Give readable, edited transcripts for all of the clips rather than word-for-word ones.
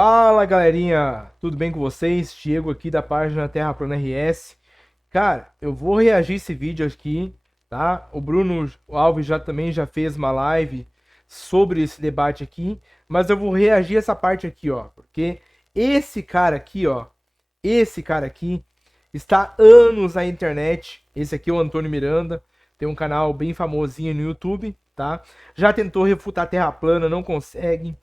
Fala galerinha, tudo bem com vocês? Diego aqui da página Terra Plana RS. Cara, eu vou reagir esse vídeo aqui, tá? O Bruno Alves também já fez uma live sobre esse debate aqui, mas eu vou reagir essa parte aqui, ó, porque esse cara aqui está há anos na internet. Esse aqui é o Antônio Miranda, tem um canal bem famosinho no YouTube, tá? Já tentou refutar a Terra plana, não consegue.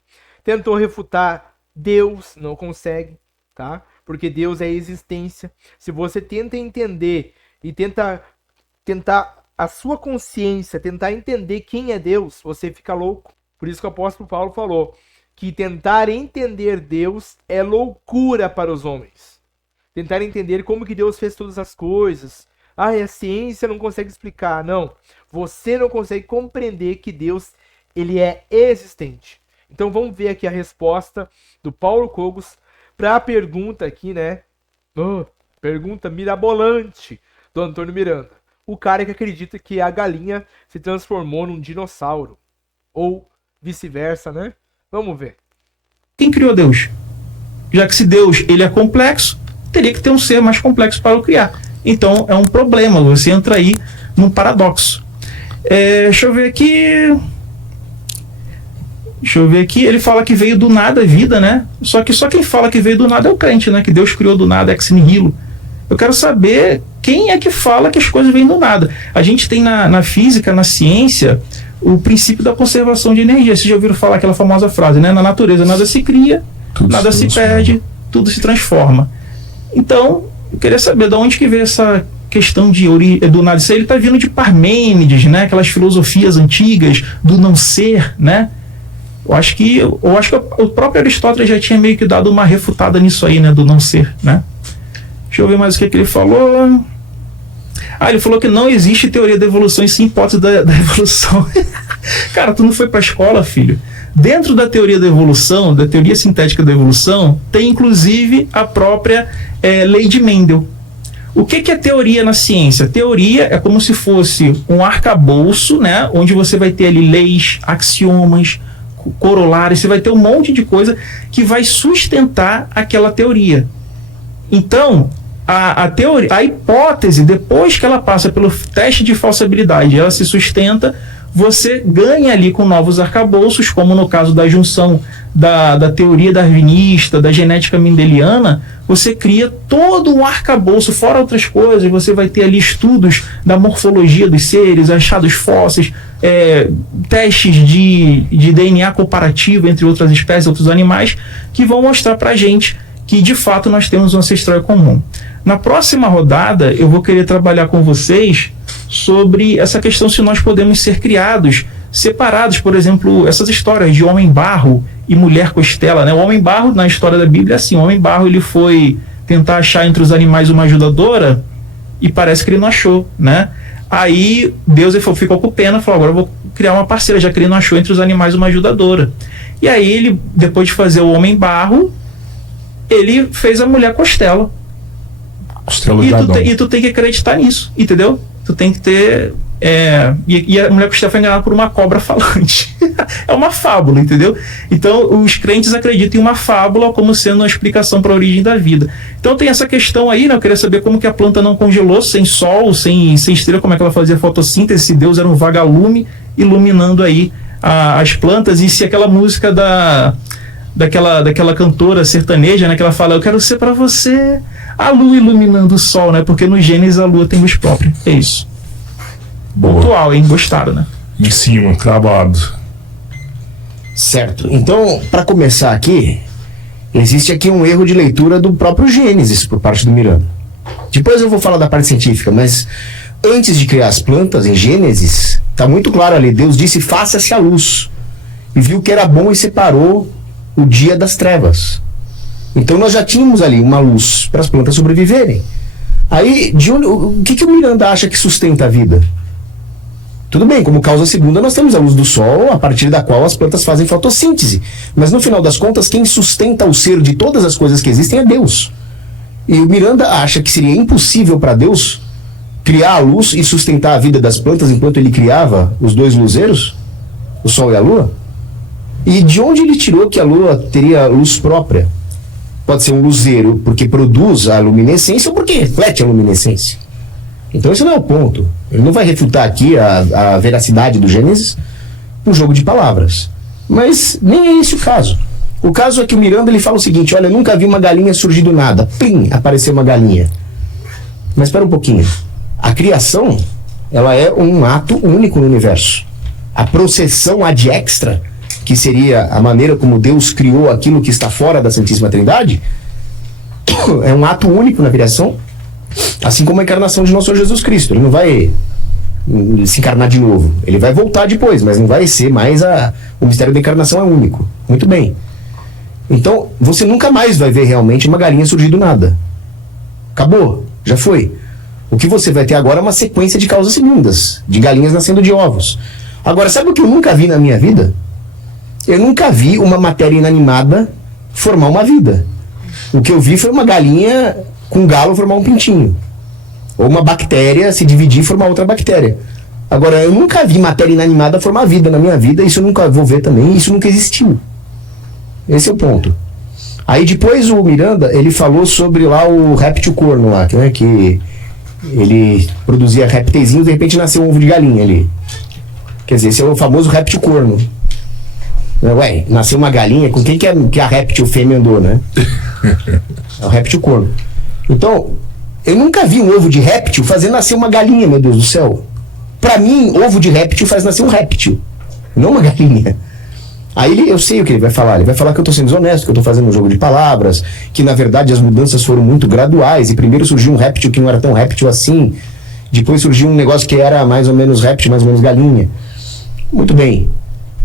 Tentou refutar Deus, não consegue, tá? Porque Deus é a existência. Se você tenta entender e tentar a sua consciência, tentar entender quem é Deus, você fica louco. Por isso que o apóstolo Paulo falou que tentar entender Deus é loucura para os homens. Tentar entender como que Deus fez todas as coisas. Ah, a ciência não consegue explicar. Não, você não consegue compreender que Deus, ele é existente. Então vamos ver aqui a resposta do Paulo Cogos para a pergunta aqui, né? Pergunta mirabolante do Antônio Miranda. O cara que acredita que a galinha se transformou num dinossauro. Ou vice-versa, né? Vamos ver. Quem criou Deus? Já que se Deus ele é complexo, teria que ter um ser mais complexo para o criar. Então é um problema, você entra aí num paradoxo. Deixa eu ver aqui, ele fala que veio do nada a vida, né? Só que só quem fala que veio do nada é o crente, né? Que Deus criou do nada, ex nihilo. Eu quero saber quem é que fala que as coisas vêm do nada. A gente tem na física, na ciência, o princípio da conservação de energia. Vocês já ouviram falar aquela famosa frase, né? Na natureza nada se cria, nada se perde, tudo se transforma. Então, eu queria saber de onde que veio essa questão de do nada. Isso aí ele está vindo de Parmênides, né? Aquelas filosofias antigas do não ser, né? Eu acho que o próprio Aristóteles já tinha meio que dado uma refutada nisso aí, né? Do não ser, né? Deixa eu ver mais o que ele falou. Ele falou que não existe teoria da evolução e sim hipótese da evolução. Cara, tu não foi pra escola, filho? Dentro da teoria da evolução, da teoria sintética da evolução, tem inclusive a própria lei de Mendel. O que é teoria na ciência? Teoria é como se fosse um arcabouço, né? Onde você vai ter ali leis, axiomas, corolários, você vai ter um monte de coisa que vai sustentar aquela teoria. Então, a teoria, a hipótese, depois que ela passa pelo teste de falsibilidade, ela se sustenta, você ganha ali com novos arcabouços, como no caso da junção da teoria darwinista, da genética mendeliana, você cria todo um arcabouço, fora outras coisas, você vai ter ali estudos da morfologia dos seres, achados fósseis, testes de DNA comparativo entre outras espécies, outros animais, que vão mostrar pra gente que de fato nós temos um ancestral comum. Na próxima rodada eu vou querer trabalhar com vocês sobre essa questão se nós podemos ser criados separados, por exemplo, essas histórias de homem-barro e mulher costela, né? O homem-barro na história da Bíblia é assim, o homem-barro ele foi tentar achar entre os animais uma ajudadora e parece que ele não achou, né? Aí Deus ficou com pena, falou, agora eu vou criar uma parceira, já que ele não achou entre os animais uma ajudadora. E aí ele, depois de fazer o homem-barro, ele fez a mulher costela. E tu tem que acreditar nisso, entendeu? Tu tem que ter... E a mulher costela foi enganada por uma cobra falante. É uma fábula, entendeu? Então os crentes acreditam em uma fábula como sendo uma explicação para a origem da vida. Então tem essa questão aí, né? Eu queria saber como que a planta não congelou, sem sol, sem estrela, como é que ela fazia fotossíntese, se Deus era um vagalume iluminando aí as plantas, e se aquela música daquela cantora sertaneja, né, que ela fala, eu quero ser para você a lua iluminando o sol, né, porque no Gênesis a lua tem luz própria. É isso. Boa. Pontual, hein? Gostaram, né? Em cima, cravado. Certo. Então, para começar aqui, existe aqui um erro de leitura do próprio Gênesis por parte do Miranda. Depois eu vou falar da parte científica, mas antes de criar as plantas, em Gênesis, está muito claro ali, Deus disse, faça-se a luz. E viu que era bom e separou o dia das trevas. Então nós já tínhamos ali uma luz para as plantas sobreviverem. Aí, o que o Miranda acha que sustenta a vida? Tudo bem, como causa segunda nós temos a luz do sol, a partir da qual as plantas fazem fotossíntese. Mas no final das contas, quem sustenta o ser de todas as coisas que existem é Deus. E o Miranda acha que seria impossível para Deus criar a luz e sustentar a vida das plantas enquanto ele criava os dois luzeiros, o sol e a lua? E de onde ele tirou que a Lua teria luz própria? Pode ser um luzeiro porque produz a luminescência ou porque reflete a luminescência. Então esse não é o ponto. Ele não vai refutar aqui a veracidade do Gênesis um jogo de palavras. Mas nem é esse o caso. O caso é que o Miranda ele fala o seguinte: olha, eu nunca vi uma galinha surgir do nada. Plim, apareceu uma galinha. Mas espera um pouquinho. A criação, ela é um ato único no universo. A processão ad extra, que seria a maneira como Deus criou aquilo que está fora da Santíssima Trindade, é um ato único na criação, assim como a encarnação de nosso Senhor Jesus Cristo. Ele não vai se encarnar de novo. Ele vai voltar depois, mas não vai ser mais o mistério da encarnação é único. Muito bem. Então, você nunca mais vai ver realmente uma galinha surgir do nada. Acabou. Já foi. O que você vai ter agora é uma sequência de causas segundas, de galinhas nascendo de ovos. Agora, sabe o que eu nunca vi na minha vida? Eu nunca vi uma matéria inanimada formar uma vida. O que eu vi foi uma galinha com um galo formar um pintinho. Ou uma bactéria se dividir e formar outra bactéria. Agora, eu nunca vi matéria inanimada formar vida na minha vida, isso eu nunca vou ver também, isso nunca existiu. Esse é o ponto. Aí depois o Miranda, ele falou sobre lá o réptil corno lá, né, que ele produzia répteis, de repente nasceu um ovo de galinha ali. Quer dizer, esse é o famoso réptil corno. Ué, nasceu uma galinha, com quem que a réptil fêmea andou, né? É o réptil corno. Então, eu nunca vi um ovo de réptil fazer nascer uma galinha, meu Deus do céu. Pra mim, ovo de réptil faz nascer um réptil, não uma galinha. Aí eu sei o que ele vai falar. Ele vai falar que eu estou sendo desonesto, que eu estou fazendo um jogo de palavras, que na verdade as mudanças foram muito graduais, e primeiro surgiu um réptil que não era tão réptil assim, depois surgiu um negócio que era mais ou menos réptil, mais ou menos galinha. Muito bem.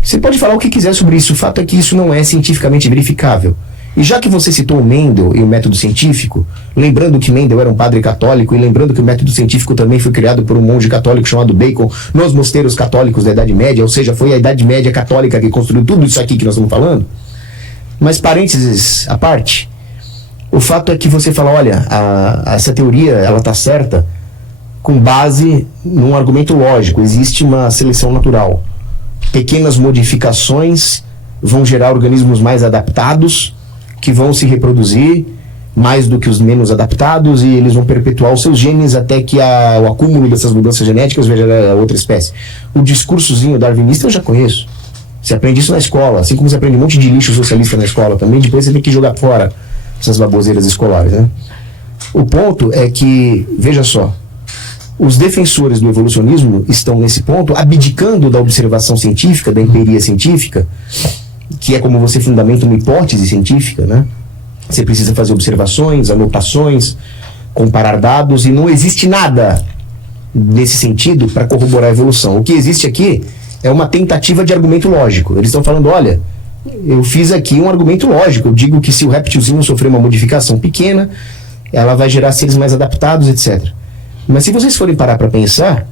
Você pode falar o que quiser sobre isso, o fato é que isso não é cientificamente verificável. E já que você citou o Mendel e o método científico, lembrando que Mendel era um padre católico, e lembrando que o método científico também foi criado por um monge católico chamado Bacon nos mosteiros católicos da Idade Média, ou seja, foi a Idade Média católica que construiu tudo isso aqui que nós estamos falando. Mas parênteses à parte, o fato é que você fala, olha, essa teoria ela está certa com base num argumento lógico, existe uma seleção natural. Pequenas modificações vão gerar organismos mais adaptados, que vão se reproduzir mais do que os menos adaptados, e eles vão perpetuar os seus genes até que o acúmulo dessas mudanças genéticas veja outra espécie. O discursozinho darwinista eu já conheço. Você aprende isso na escola, assim como você aprende um monte de lixo socialista na escola também, depois você tem que jogar fora essas baboseiras escolares, né? O ponto é que, veja só, os defensores do evolucionismo estão nesse ponto abdicando da observação científica, da empiria científica, que é como você fundamenta uma hipótese científica, né? Você precisa fazer observações, anotações, comparar dados, e não existe nada nesse sentido para corroborar a evolução. O que existe aqui é uma tentativa de argumento lógico. Eles estão falando, olha, eu fiz aqui um argumento lógico, eu digo que se o réptilzinho sofrer uma modificação pequena, ela vai gerar seres mais adaptados, etc. Mas se vocês forem parar para pensar,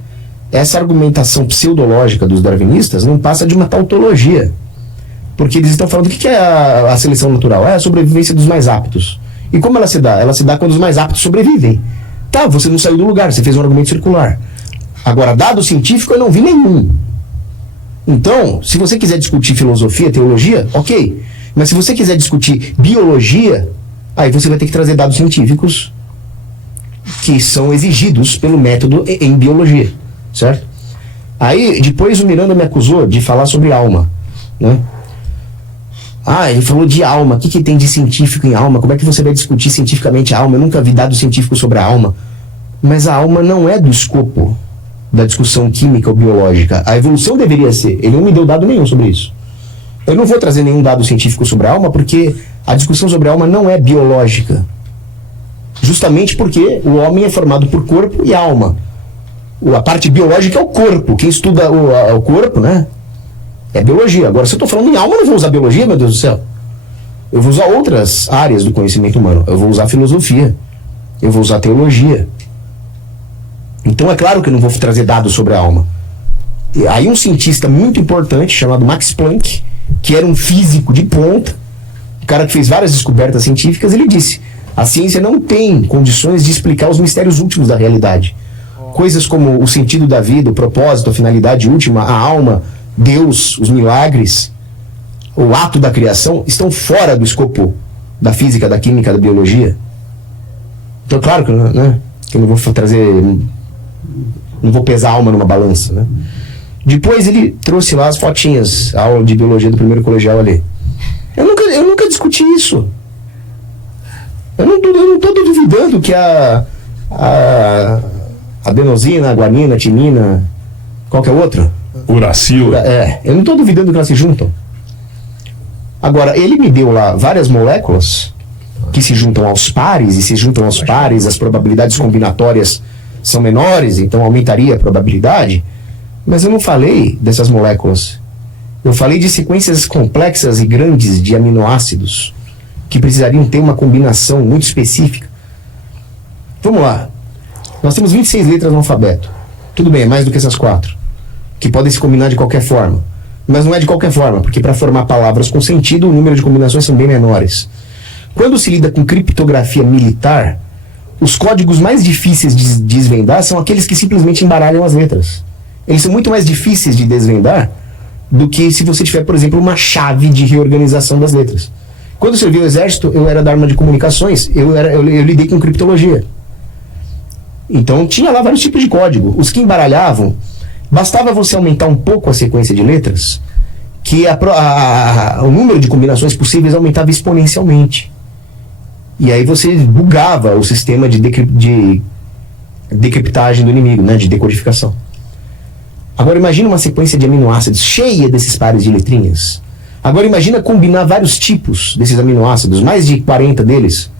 essa argumentação pseudológica dos darwinistas não passa de uma tautologia. Porque eles estão falando, o que é a seleção natural? É a sobrevivência dos mais aptos. E como ela se dá? Ela se dá quando os mais aptos sobrevivem. Tá, você não saiu do lugar, você fez um argumento circular. Agora, dado científico, eu não vi nenhum. Então, se você quiser discutir filosofia, teologia, ok. Mas se você quiser discutir biologia, aí você vai ter que trazer dados científicos que são exigidos pelo método em biologia, certo? Aí, depois o Miranda me acusou de falar sobre alma, né? Ah, ele falou de alma, o que tem de científico em alma? Como é que você vai discutir cientificamente a alma? Eu nunca vi dados científicos sobre a alma. Mas a alma não é do escopo da discussão química ou biológica. A evolução deveria ser. Ele não me deu dado nenhum sobre isso. Eu não vou trazer nenhum dado científico sobre a alma, porque a discussão sobre a alma não é biológica. Justamente porque o homem é formado por corpo e alma. A parte biológica é o corpo. Quem estuda o corpo, né? É biologia. Agora, se eu estou falando em alma, eu não vou usar biologia, meu Deus do céu. Eu vou usar outras áreas do conhecimento humano. Eu vou usar filosofia. Eu vou usar teologia. Então, é claro que eu não vou trazer dados sobre a alma. E aí um cientista muito importante, chamado Max Planck, que era um físico de ponta, um cara que fez várias descobertas científicas, ele disse, a ciência não tem condições de explicar os mistérios últimos da realidade. Coisas como o sentido da vida, o propósito, a finalidade última, a alma, Deus, os milagres, o ato da criação, estão fora do escopo da física, da química, da biologia. Então, claro que, né, que eu não vou trazer, não vou pesar a alma numa balança, né? Depois ele trouxe lá as fotinhas, a aula de biologia do primeiro colegial ali. Eu nunca discuti isso. Eu não estou duvidando que a adenosina, a guanina, a timina, qual que é o outro? Uracila. Eu não estou duvidando que elas se juntam. Agora, ele me deu lá várias moléculas que se juntam aos pares, e se juntam aos pares, as probabilidades combinatórias são menores, então aumentaria a probabilidade. Mas eu não falei dessas moléculas. Eu falei de sequências complexas e grandes de aminoácidos que precisariam ter uma combinação muito específica. Vamos lá. Nós temos 26 letras no alfabeto. Tudo bem, é mais do que essas 4, que podem se combinar de qualquer forma. Mas não é de qualquer forma, porque para formar palavras com sentido, o número de combinações são bem menores. Quando se lida com criptografia militar, os códigos mais difíceis de desvendar são aqueles que simplesmente embaralham as letras. Eles são muito mais difíceis de desvendar do que se você tiver, por exemplo, uma chave de reorganização das letras. Quando eu servi o exército, eu era da arma de comunicações, eu lidei com criptologia. Então tinha lá vários tipos de código. Os que embaralhavam, bastava você aumentar um pouco a sequência de letras, que o número de combinações possíveis aumentava exponencialmente. E aí você bugava o sistema de decriptagem do inimigo, né, de decodificação. Agora imagina uma sequência de aminoácidos cheia desses pares de letrinhas. Agora imagina combinar vários tipos desses aminoácidos, mais de 40 deles,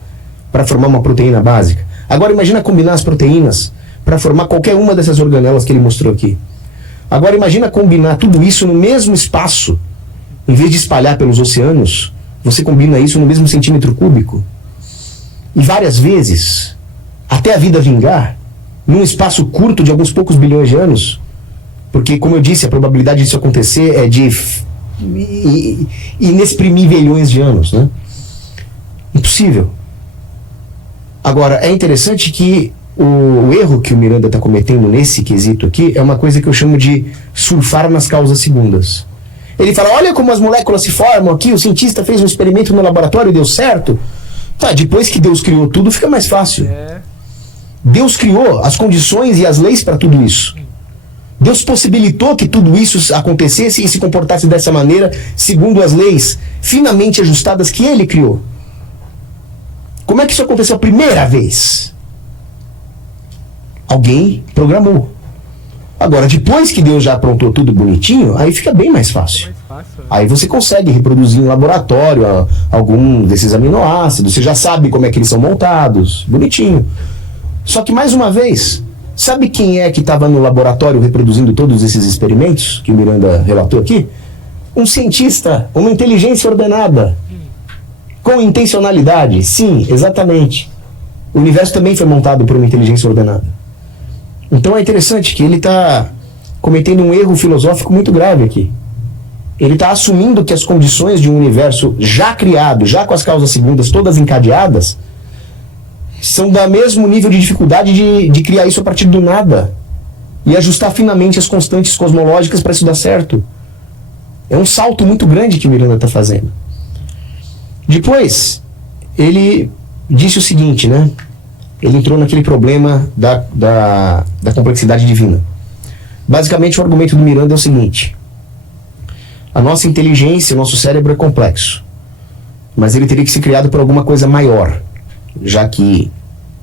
para formar uma proteína básica. Agora imagina combinar as proteínas para formar qualquer uma dessas organelas que ele mostrou aqui. Agora imagina combinar tudo isso no mesmo espaço. Em vez de espalhar pelos oceanos, você combina isso no mesmo centímetro cúbico. E várias vezes, até a vida vingar, num espaço curto de alguns poucos bilhões de anos. Porque, como eu disse, a probabilidade disso acontecer é de inexprimíveis de anos, né? Impossível. Agora, é interessante que o erro que o Miranda está cometendo nesse quesito aqui é uma coisa que eu chamo de surfar nas causas segundas. Ele fala, olha como as moléculas se formam aqui, o cientista fez um experimento no laboratório e deu certo. Tá, depois que Deus criou tudo, fica mais fácil. Deus criou as condições e as leis para tudo isso. Deus possibilitou que tudo isso acontecesse e se comportasse dessa maneira, segundo as leis finamente ajustadas que Ele criou. Como é que isso aconteceu a primeira vez? Alguém programou. Agora, depois que Deus já aprontou tudo bonitinho, aí fica bem mais fácil. Aí você consegue reproduzir em laboratório algum desses aminoácidos, você já sabe como é que eles são montados, bonitinho. Só que, mais uma vez, sabe quem é que estava no laboratório reproduzindo todos esses experimentos que o Miranda relatou aqui? Um cientista, uma inteligência ordenada, com intencionalidade. Sim, exatamente. O universo também foi montado por uma inteligência ordenada. Então é interessante que ele está cometendo um erro filosófico muito grave aqui. Ele está assumindo que as condições de um universo já criado, já com as causas segundas todas encadeadas, são do mesmo nível de dificuldade de criar isso a partir do nada e ajustar finamente as constantes cosmológicas para isso dar certo. É um salto muito grande que o Miranda está fazendo. Depois, ele disse o seguinte, né? Ele entrou naquele problema da complexidade divina. Basicamente, o argumento do Miranda é o seguinte: a nossa inteligência, o nosso cérebro é complexo, mas ele teria que ser criado por alguma coisa maior, já que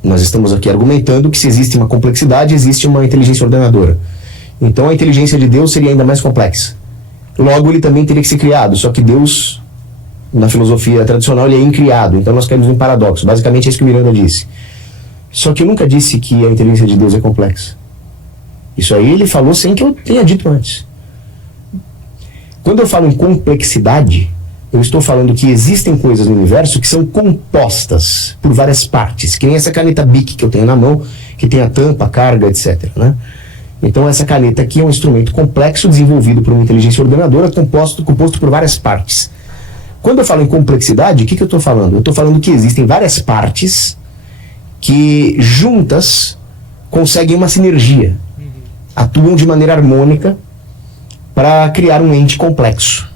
nós estamos aqui argumentando que se existe uma complexidade, existe uma inteligência ordenadora. Então a inteligência de Deus seria ainda mais complexa. Logo, ele também teria que ser criado, só que Deus, na filosofia tradicional, ele é incriado. Então nós caímos em paradoxo. Basicamente é isso que o Miranda disse. Só que eu nunca disse que a inteligência de Deus é complexa. Isso aí ele falou sem que eu tenha dito antes. Quando eu falo em complexidade, eu estou falando que existem coisas no universo que são compostas por várias partes, que nem essa caneta Bic que eu tenho na mão, que tem a tampa, a carga, etc., né? Então essa caneta aqui é um instrumento complexo desenvolvido por uma inteligência ordenadora composto por várias partes. Quando eu falo em complexidade, o que eu estou falando? Eu estou falando que existem várias partes que juntas conseguem uma sinergia, atuam de maneira harmônica para criar um ente complexo.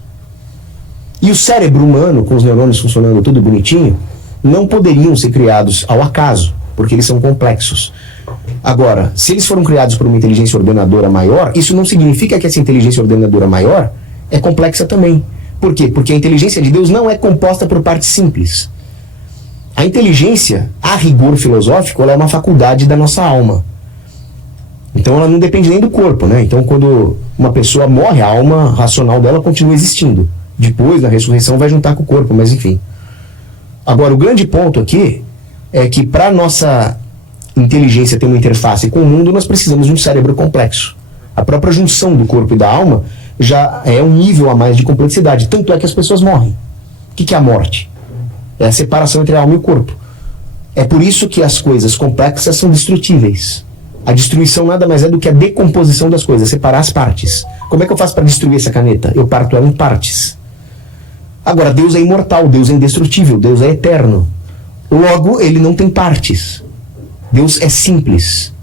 E o cérebro humano, com os neurônios funcionando tudo bonitinho, não poderiam ser criados ao acaso, porque eles são complexos. Agora, se eles foram criados por uma inteligência ordenadora maior, isso não significa que essa inteligência ordenadora maior é complexa também. Por quê? Porque a inteligência de Deus não é composta por partes simples. A inteligência, a rigor filosófico, ela é uma faculdade da nossa alma. Então ela não depende nem do corpo, né? Então quando uma pessoa morre, a alma racional dela continua existindo. Depois, na ressurreição, vai juntar com o corpo, mas enfim. Agora, o grande ponto aqui é que para nossa inteligência ter uma interface com o mundo, nós precisamos de um cérebro complexo. A própria junção do corpo e da alma já é um nível a mais de complexidade. Tanto é que as pessoas morrem. O que é a morte? É a separação entre a alma e o corpo. É por isso que as coisas complexas são destrutíveis. A destruição nada mais é do que a decomposição das coisas, separar as partes. Como é que eu faço para destruir essa caneta? Eu parto ela em partes. Agora, Deus é imortal, Deus é indestrutível, Deus é eterno. Logo, ele não tem partes. Deus é simples.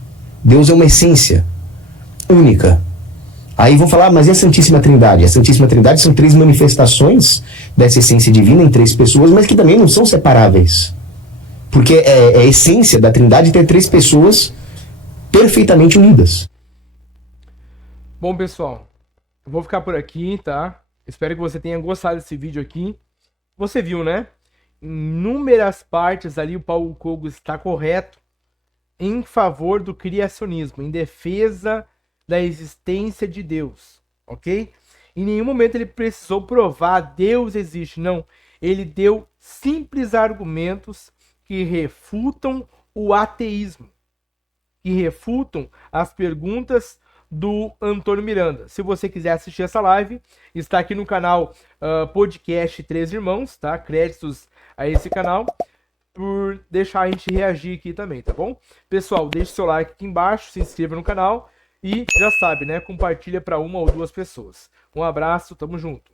Deus é uma essência única. Aí vão falar, mas e a Santíssima Trindade? A Santíssima Trindade são 3 manifestações dessa essência divina em 3 pessoas, mas que também não são separáveis. Porque é a essência da Trindade ter 3 pessoas perfeitamente unidas. Bom, pessoal, eu vou ficar por aqui, tá? Espero que você tenha gostado desse vídeo aqui. Você viu, né? Em inúmeras partes ali o Paulo Cogos está correto em favor do criacionismo, em defesa da existência de Deus, ok? Em nenhum momento ele precisou provar Deus existe, não. Ele deu simples argumentos que refutam o ateísmo, que refutam as perguntas do Antônio Miranda. Se você quiser assistir essa live, está aqui no canal Podcast Três Irmãos, tá? Créditos a esse canal, por deixar a gente reagir aqui também, tá bom? Pessoal, deixe seu like aqui embaixo, se inscreva no canal e já sabe, né? Compartilha para 1 ou 2 pessoas. Um abraço, tamo junto.